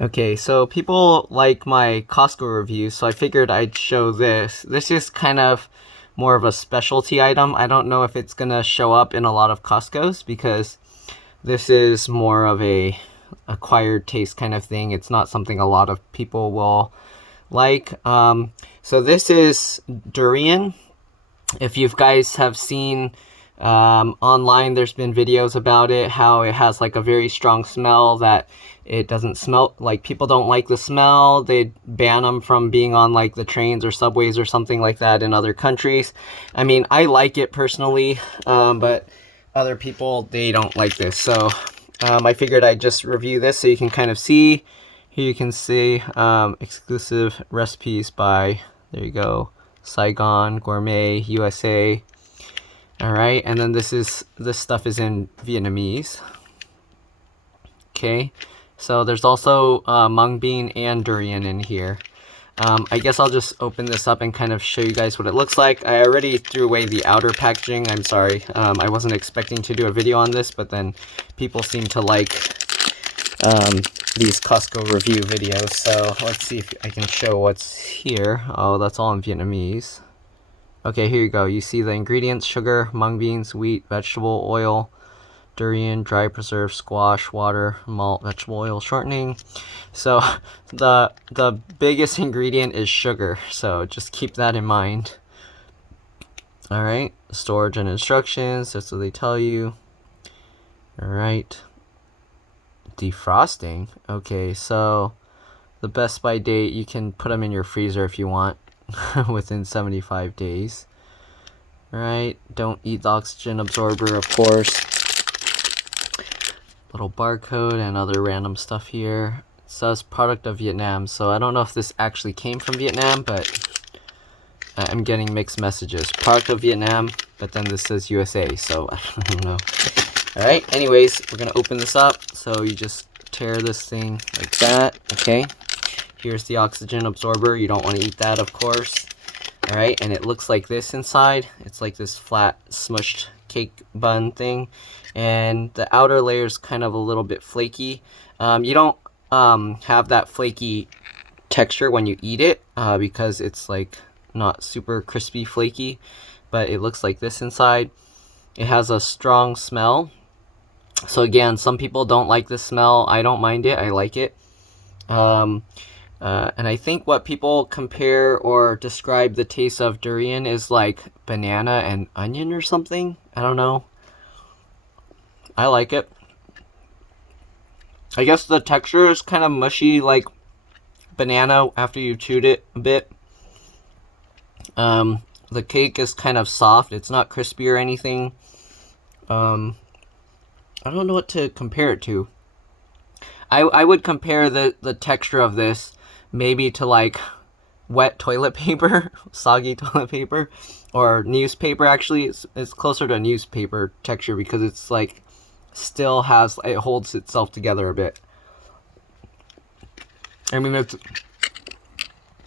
Okay, so people like my Costco review, so I figured I'd show this. This is kind of more of a specialty item. I don't know if it's gonna show up in a lot of Costco's because this is more of a acquired taste kind of thing. It's not something a lot of people will like. So this is durian. If you guys have seen online, there's been videos about it, how it has like a very strong smell that it doesn't smell, like people don't like the smell. They ban them from being on like the trains or subways or something like that in other countries. I mean, I like it personally, but other people, they don't like this. So I figured I'd just review this so you can kind of see. Here you can see exclusive recipes by, there you go, Saigon Gourmet USA. All right, and then this stuff is in Vietnamese. Okay, so there's also mung bean and durian in here. I guess I'll just open this up and kind of show you guys what it looks like. I already threw away the outer packaging. I'm sorry. I wasn't expecting to do a video on this, but then people seem to like these Costco review videos. So let's see if I can show what's here. Oh, that's all in Vietnamese. Okay, here you go. You see the ingredients: sugar, mung beans, wheat, vegetable oil, durian, dry preserved squash, water, malt, vegetable oil, shortening. So the biggest ingredient is sugar, so just keep that in mind. All right, storage and instructions, that's what they tell you. All right, defrosting. Okay, so the best by date, you can put them in your freezer if you want within 75 days. All right, don't eat the oxygen absorber, of course. Little barcode and other random stuff here. It says product of Vietnam, so I don't know if this actually came from Vietnam, but I'm getting mixed messages. Product of Vietnam, but then this says USA, so I don't know. Alright, anyways, we're gonna open this up. So you just tear this thing like that. Okay, here's the oxygen absorber. You don't want to eat that, of course. Alright, and it looks like this inside. It's like this flat smushed cake bun thing, and the outer layer is kind of a little bit flaky. You don't have that flaky texture when you eat it because it's like not super crispy flaky, but it looks like this inside. It has a strong smell. So again, some people don't like the smell. I don't mind it. I like it. And I think what people compare or describe the taste of durian is like banana and onion or something. I don't know. I like it. I guess the texture is kind of mushy like banana after you chewed it a bit. The cake is kind of soft. It's not crispy or anything. I don't know what to compare it to. I would compare the texture of this maybe to like wet toilet paper, soggy toilet paper, or newspaper. Actually, it's closer to newspaper texture because it's like still has, it holds itself together a bit. I mean,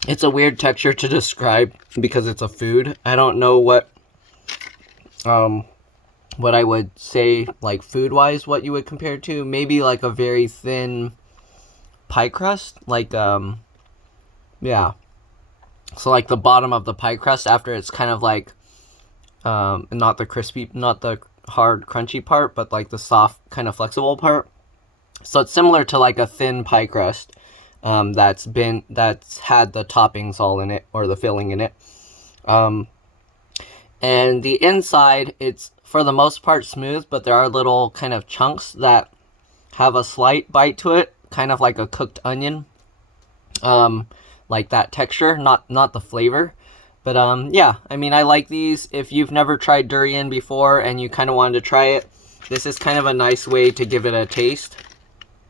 it's a weird texture to describe because it's a food. I don't know what I would say like food wise, what you would compare it to. Maybe like a very thin pie crust, like yeah, so like the bottom of the pie crust after it's kind of like not the crispy, not the hard crunchy part, but like the soft kind of flexible part. So it's similar to like a thin pie crust that's had the toppings all in it, or the filling in it, and the inside, it's for the most part smooth, but there are little kind of chunks that have a slight bite to it, kind of like a cooked onion, like that texture, not the flavor. But yeah, I mean, I like these. If you've never tried durian before and you kind of wanted to try it, this is kind of a nice way to give it a taste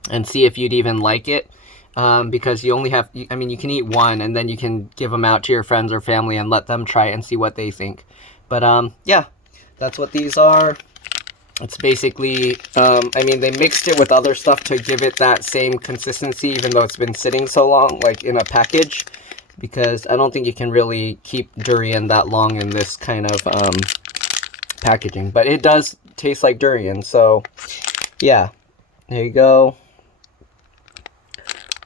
and see if you'd even like it. Because you only have, I mean, you can eat one and then you can give them out to your friends or family and let them try it and see what they think. But yeah, that's what these are. It's basically, I mean, they mixed it with other stuff to give it that same consistency, even though it's been sitting so long, like in a package, because I don't think you can really keep durian that long in this kind of packaging. But it does taste like durian, so yeah, there you go.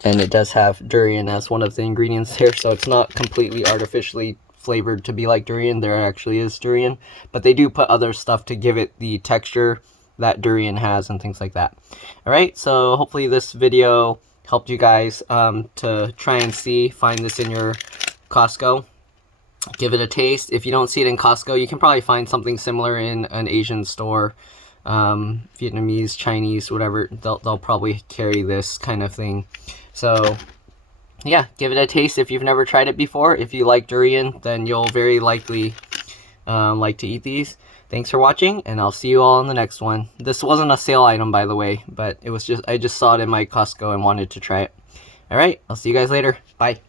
And it does have durian as one of the ingredients here, so it's not completely artificially flavored to be like durian. There actually is durian, but they do put other stuff to give it the texture that durian has and things like that. All right, so hopefully this video helped you guys to try and find this in your Costco. Give it a taste. If you don't see it in Costco, you can probably find something similar in an Asian store, Vietnamese, Chinese, whatever. They'll probably carry this kind of thing. So yeah, give it a taste if you've never tried it before. If you like durian, then you'll very likely like to eat these. Thanks for watching, and I'll see you all in the next one. This wasn't a sale item, by the way, but it was I just saw it in my Costco and wanted to try it. All right, I'll see you guys later. Bye.